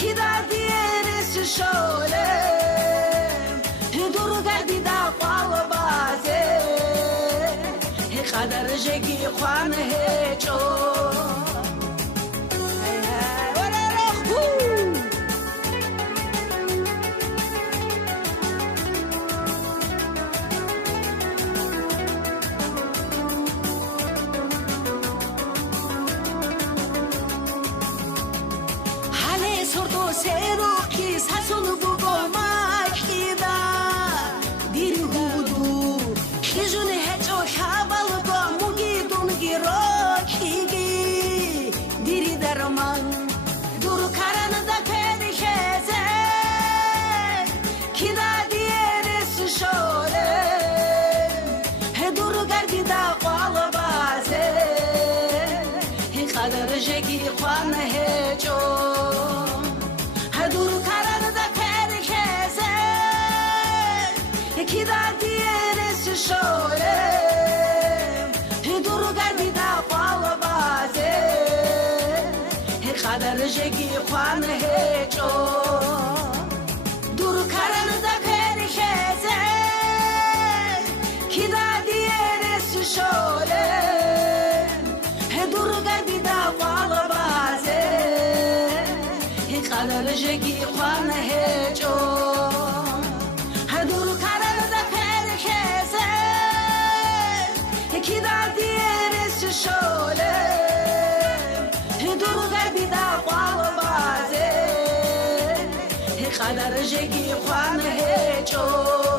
kida dieres şole dur gardi da qalbaze qadar jegi xwan hecho Sero ki sasun bugo makida dirhudu kijune hecho khabal go mugi dungi rokigi diri darman dur karan da perheze kida dieres şole he dur gardi da qalbaze he qadar jegi xwan hecho dur karanlıkta herkese kida dieres şöyle dur gardi da qalbaze kadar jegi xwan hecho dur karanlıkta herkese kida dieres şöyle dur gardi da qalbaze qadar jegi xwan hecho hadur karada herkese kida dieres şöyle dur gardi da qalbaze qadar jegi xwan hecho